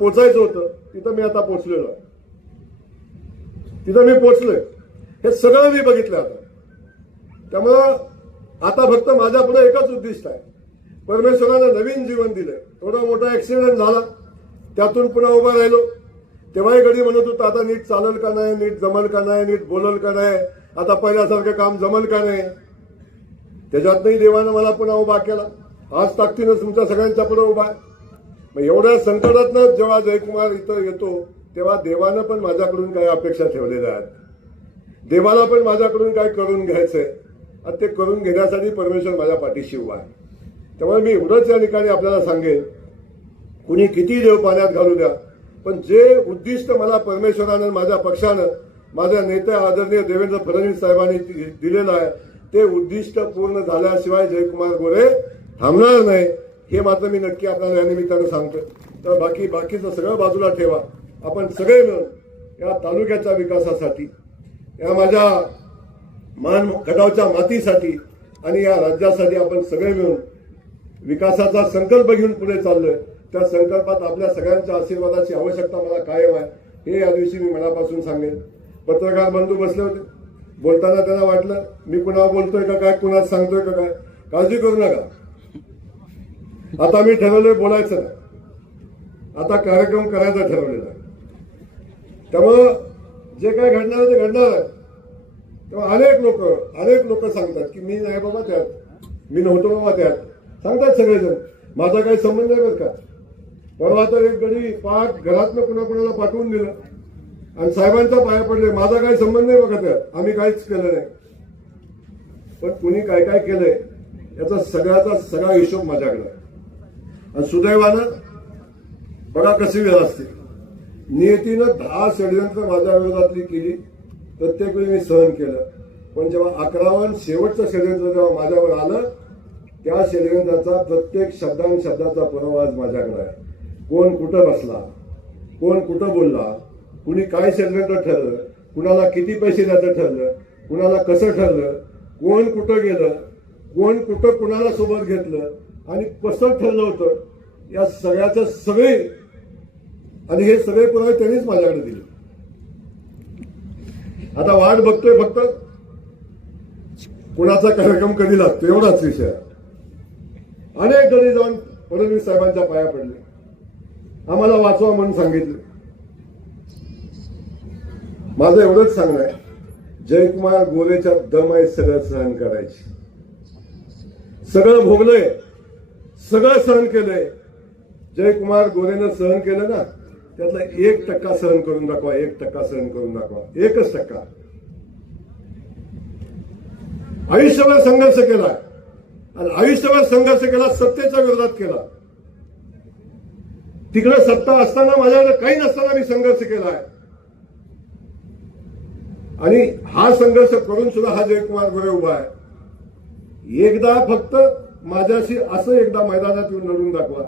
पोचायचं होतं तिथं मी आता पोचलेलो आहे. तिथं मी पोचलोय. हे सगळं मी बघितलं आता. त्यामुळं आता फक्त माझ्या पुढे एकच उद्दिष्ट आहे. परमेश्वरानं नवीन जीवन दिलंय. थोडा मोठा ऍक्सिडेंट झाला त्यातून पुन्हा उभा राहिलो. तेव्हाही कधी म्हणत होतो आता नीट चालल का नाही? नीट जमल का नाही? नीट बोलल का नाही? आता पहिल्यासारखं काम जमल का नाही? त्याच्यातनंही देवानं मला पुन्हा उभा केला. आज ताकदीनं तुमच्या सगळ्यांच्या पुढे उभा आहे. मग एवढ्या संकटातनं जेव्हा जयकुमार इथं येतो तेव्हा देवानं पण माझ्याकडून काही अपेक्षा ठेवलेल्या आहेत. देवाला पण माझ्याकडून काय करून घ्यायचंय. आणि ते करून घेण्यासाठी परमेश्वर माझ्या पाठीशी उभा आहे. त्यामुळे मी एवढंच या ठिकाणी आपल्याला सांगेन कुणी किती देव पाण्यात घालू द्या. पण जे उद्दिष्ट मला परमेश्वरानं माझ्या पक्षानं माझ्या नेते आदरणीय देवेंद्र फडणवीस साहेबांनी दि- दिलेलं आहे ते उद्दिष्ट पूर्ण झाल्याशिवाय जयकुमार गोरे थांबणार नाही. हे मात्र मी नक्की आपल्याला या निमित्तानं सांगतो तर बाकी बाकीचं सगळं बाजूला ठेवा. आपण सगळे मिळून या तालुक्याच्या विकासासाठी या माझ्या मान कटावच्या मातीसाठी आणि या राज्यासाठी आपण सगळे मिळून विकासाचा संकल्प घेऊन पुढे चाललोय. त्या संकल्पात आपल्या सगळ्यांच्या आशीर्वादाची आवश्यकता मला कायम आहे. हे या दिवशी मी मनापासून सांगेन. पत्रकार बंधू बसले होते. बोलताना त्यांना वाटलं मी कुणाला बोलतोय का काय कुणाला सांगतोय का काय? काळजी करू नका. आता मी ठरवलंय बोलायचं. नाही आता कार्यक्रम करायचा ठरवलेला आहे. त्यामुळं जे काय घडणार आहे ते घडणार आहे. तेव्हा अनेक लोक अनेक लोक सांगतात की मी नाही बाबा त्यात. मी नव्हतो बाबा त्यात. सांगतात सगळेजण. माझा काही संबंध नाही बरं का? परवा तर एक गडी पाठ घरातनं कुणा कुणाला पाठवून दिलं. आणि साहेबांचा पाया पडले. माझा काही संबंध नाही बघा त्यात. आम्ही काहीच केलं नाही. पण कुणी काय काय केलंय याचा सगळ्याचा सगळा हिशोब माझ्याकडे आहे. आणि सुदैवानं बघा कशी वेळ असते. नियतीनं दहा षडयंत्र माझ्या विरोधातली केली प्रत्येक वेळी मी सहन केलं. पण जेव्हा अकरावन शेवटचं षडयंत्र जेव्हा माझ्यावर आलं त्या षडयंत्राचा प्रत्येक शब्दान शब्दाचा पुरावा आज माझ्याकडे आहे. कोण कुठं बसला कोण कुठं बोलला कुणी काय षडयंत्र ठरलं कुणाला किती पैसे द्यायचं ठरलं कुणाला कसं ठरलं कोण कुठं गेलं कोण कुठं कुणाला सोबत घेतलं आणि कसं ठरलं होतं. या सगळ्याचं सगळे आणि हे सगळे पुरावे त्यांनीच माझ्याकडे दिले. आता वाट बघतोय फक्त. कुणाचा कार्यक्रम कधी लागतो एवढाच विषय. अनेक जणी जाऊन फडणवीस साहेबांच्या पाया पडले. आम्हाला वाचवा म्हणून सांगितलं. माझं एवढंच सांगणं आहे. जयकुमार गोरेच्या दम आहे सगळं सहन करायची. सगळं भोगलंय. सगळं सहन केलंय. जयकुमार गोरेनं सहन केलं ना त्यातला एक टक्का सहन करून दाखवा एक टक्का सहन करून दाखवा. एकच टक्का. आयुष्यभर संघर्ष केला. आणि आयुष्यभर संघर्ष केला सत्तेच्या विरोधात केला. तिकडे सत्ता असताना माझ्याकडे काही नसताना मी संघर्ष केला आहे. आणि हा संघर्ष करून सुद्धा हा जयकुमार गोरे उभा आहे. एकदा फक्त माझ्याशी असं एकदा मैदानात येऊन लढून दाखवा.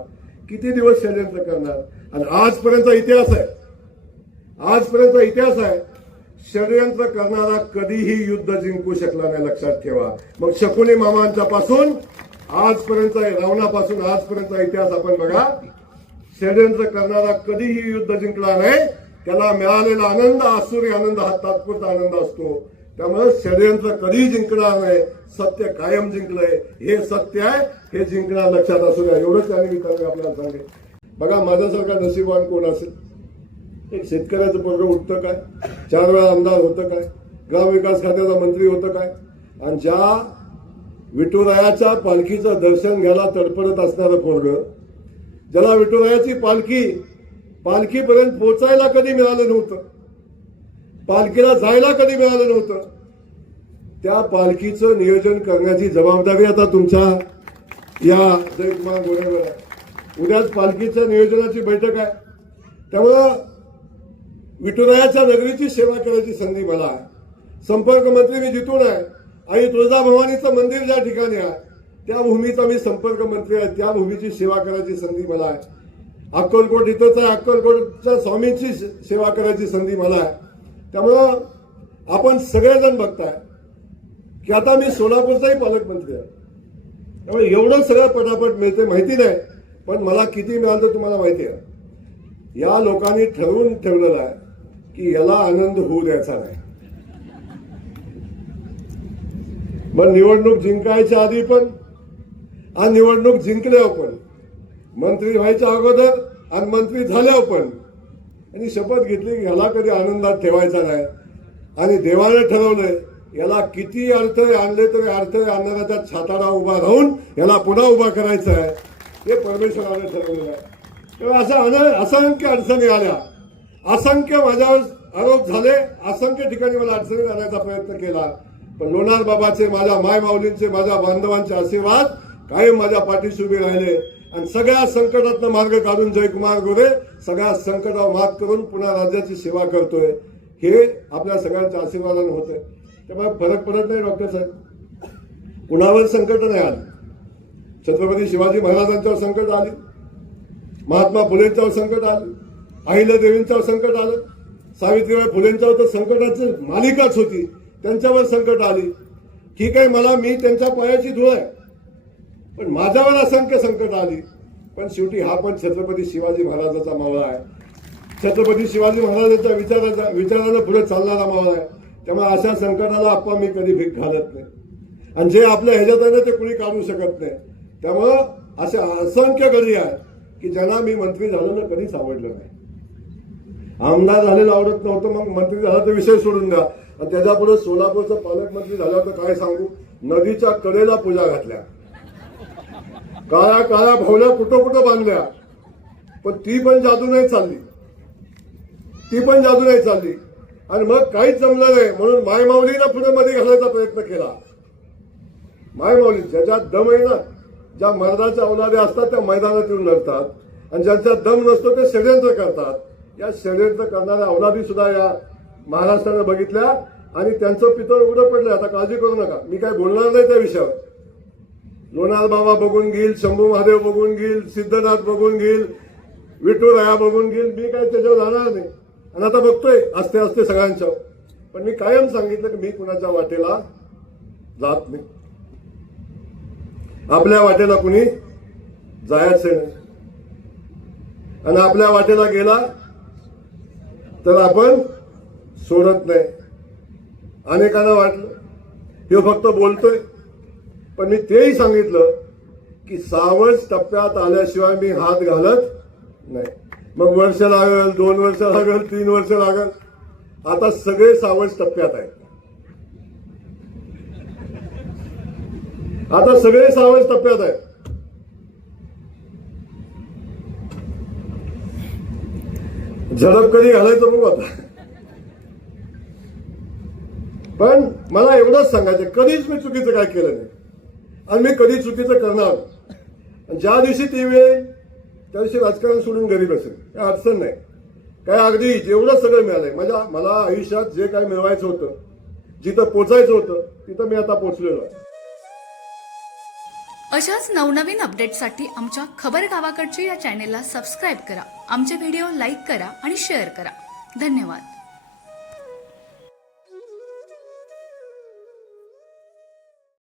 किती दिवस षडयंत्र करणार? आणि आजपर्यंत इतिहास आहे. आजपर्यंत इतिहास आहे. षडयंत्र करणारा कधीही युद्ध जिंकू शकला नाही लक्षात ठेवा. मग शकुनी मामांच्या पासून आजपर्यंत रावणापासून आजपर्यंत इतिहास आपण बघा. षडयंत्र करणारा कधीही युद्ध जिंकला नाही. त्याला मिळालेला आनंद आसुरी आनंद हा तात्पुरता आनंद असतो. त्यामुळे षडयंत्र कधी जिंकणार नाही सत्य कायम जिंकलंय. हे सत्य आहे हे जिंकणार लक्षात असू द्या एवढंच त्या निमित्ताने आपल्याला सांगेल बघा माझ्यासारखा नशीबवान कोण असेल? एक शेतकऱ्याचं पोरग उठतं काय? चार वेळा आमदार होतं काय? ग्रामविकास खात्याचा मंत्री होतं काय? आणि ज्या विठुरायाच्या पालखीचं दर्शन घ्यायला तडफडत असणारं पोरग ज्याला विठुरायाची पालखी पालखीपर्यंत पोचायला कधी मिळालं नव्हतं पालखीला जायला कधी मिळालं नव्हतं. त्या पालखीचं नियोजन करण्याची जबाबदारी आता तुमच्या या जयकुमार गोरेवर आहे. उद्याच पालखीच्या नियोजनाची बैठक आहे. त्यामुळं विठुरायाच्या नगरीची सेवा करायची संधी मला आहे. संपर्क मंत्री मी जिथून आहे. आई तुळजाभवानीचं मंदिर ज्या ठिकाणी आहे त्या भूमीचा मी संपर्क मंत्री आहे. त्या भूमीची सेवा करायची संधी मला आहे. अक्कलकोट इथंच आहे. अक्कलकोटच्या स्वामींची सेवा करायची संधी मला आहे. त्यामुळं आपण सगळेजण बघताय की आता मी सोलापूरचाही पालकमंत्री आहे. त्यामुळे एवढं सगळं पटापट मिळते माहिती नाही पण मला किती मिळालं तुम्हाला माहिती आहे. या लोकांनी ठरवून ठेवलेलं आहे की याला आनंद होऊ द्यायचा नाही. मग निवडणूक जिंकायच्या आधी पण आणि निवडणूक जिंकल्यावर पण मंत्री व्हायच्या अगोदर आणि मंत्री झाल्यावर पण यांनी शपथ घेतली की ह्याला कधी आनंदात ठेवायचा नाही. आणि देवाने ठरवलंय याला किती अडथळे आणले तरी अडथळे आणणाऱ्याचा छाताडा उभा राहून याला पुन्हा उभा करायचा आहे. हे परमेश्वराने ठरवलेलं आहे. तेव्हा अशा अन- असंख्य अडचणी आल्या. असंख्य माझ्यावर आरोप झाले. असंख्य ठिकाणी मला अडचणी आणण्याचा प्रयत्न केला. पण लोणार बाबाचे माझ्या माय माऊलींचे माझ्या बांधवांचे आशीर्वाद कायम माझ्या पाठीशी उभे राहिले. आणि सगळ्या संकटातनं मार्ग काढून जयकुमार गोरे सगळ्या संकटावर मात करून पुन्हा राज्याची सेवा करतोय. हे आपल्या सगळ्यांच्या आशीर्वादाने होतंय. त्यामुळे फरक पडत नाही डॉक्टर साहेब. कुणावर संकट नाही आलं. छत्रपती शिवाजी महाराजांच्यावर संकट आले. महात्मा फुलेंच्यावर संकट आलं. अहिल्यादेवींच्यावर संकट आलं. सावित्रीबाई फुलेंच्यावर तर संकटाची मालिकाच होती. त्यांच्यावर संकट आली. ठीक आहे मला मी त्यांच्या पायाची धुळ आहे. पण माझ्यावर असंख्य संकट आली. पण शेवटी हा पण छत्रपती शिवाजी महाराजाचा मावळा आहे. छत्रपती शिवाजी महाराजांच्या विचाराचा विचारानं पुढे चालणारा मावळा आहे. त्यामुळे अशा संकटाला आपण मी कधी भीक घालत नाही. आणि जे आपल्या ह्याच्यात आहे ना ते कुणी काढू शकत नाही. त्यामुळं असे असंख्य गडी आहेत की ज्यांना मी मंत्री झालो ना कधीच आवडलं नाही. आमदार झालेलं आवडत नव्हतं मग मंत्री झाला तर विषय सोडून द्या. आणि त्याच्या पुढे पालकमंत्री झाल्यावर तर काय सांगू? नदीच्या कडेला पूजा घातल्या. काळ्या काळ्या भावल्या कुठं कुठं बांधल्या. पण ती पण जादू नाही चालली. ती पण जादू नाही चालली. आणि मग काहीच जमलं नाही. म्हणून मायमाऊलीनं पुढे मध्ये घालायचा प्रयत्न केला. मायमाऊली ज्याच्यात दम आहे ना ज्या मर्दाच्या औलादे असतात त्या मैदानात येऊन लढतात. आणि ज्यांचा दम नसतो ते षडयंत्र करतात. या षडयंत्र करणाऱ्या औलादी सुद्धा या महाराष्ट्रानं बघितल्या. आणि त्यांचं पितळ उघडं पडलं आता काळजी करू नका. मी काय बोलणार नाही त्या विषयावर. लोणार बाबा बघून घेईल शंभू महादेव बघून घेईल सिद्धनाथ बघून घेईल विठुराया बघून घेईल. मी काय त्याच्यावर जाणार नाही. आणि आता बघतोय असते असते सगळ्यांच्या पण मी कायम सांगितलं की मी कुणाच्या वाटेला जात नाही. आपल्या वाटेला कुणी जायचं नाही. आणि आपल्या वाटेला गेला तर आपण सोडत नाही. अनेकांना वाटलं. हे फक्त बोलतोय. पण मी तेही सांगितलं की सावज टप्प्यात आल्याशिवाय मी हात घालत नाही. मग वर्ष लागल दोन वर्ष लागल तीन वर्ष लागल. आता सगळे सावज टप्प्यात आहेत. आता सगळे सावज टप्प्यात आहेत. झडप कधी घालायचं बघू आता. पण मला एवढंच सांगायचं कधीच मी चुकीचं काय केलं नाही. आणि मी कधी चुकीचं करणार? ज्या दिवशी ती वेळ त्या दिवशी राजकारण सोडून घरी बसेल. काय अडचण नाही. काय अगदी जेवढं सगळं मिळालंय माझ्या मला आयुष्यात जे काय मिळवायचं होतं जिथं पोचायचं होतं तिथं मी आता पोचलेलो आहे. अशाच नवनवीन अपडेटसाठी आमच्या खबर गावाकडच्या या चॅनेलला सबस्क्राईब करा. आमचे व्हिडिओ लाईक करा आणि शेअर करा. धन्यवाद.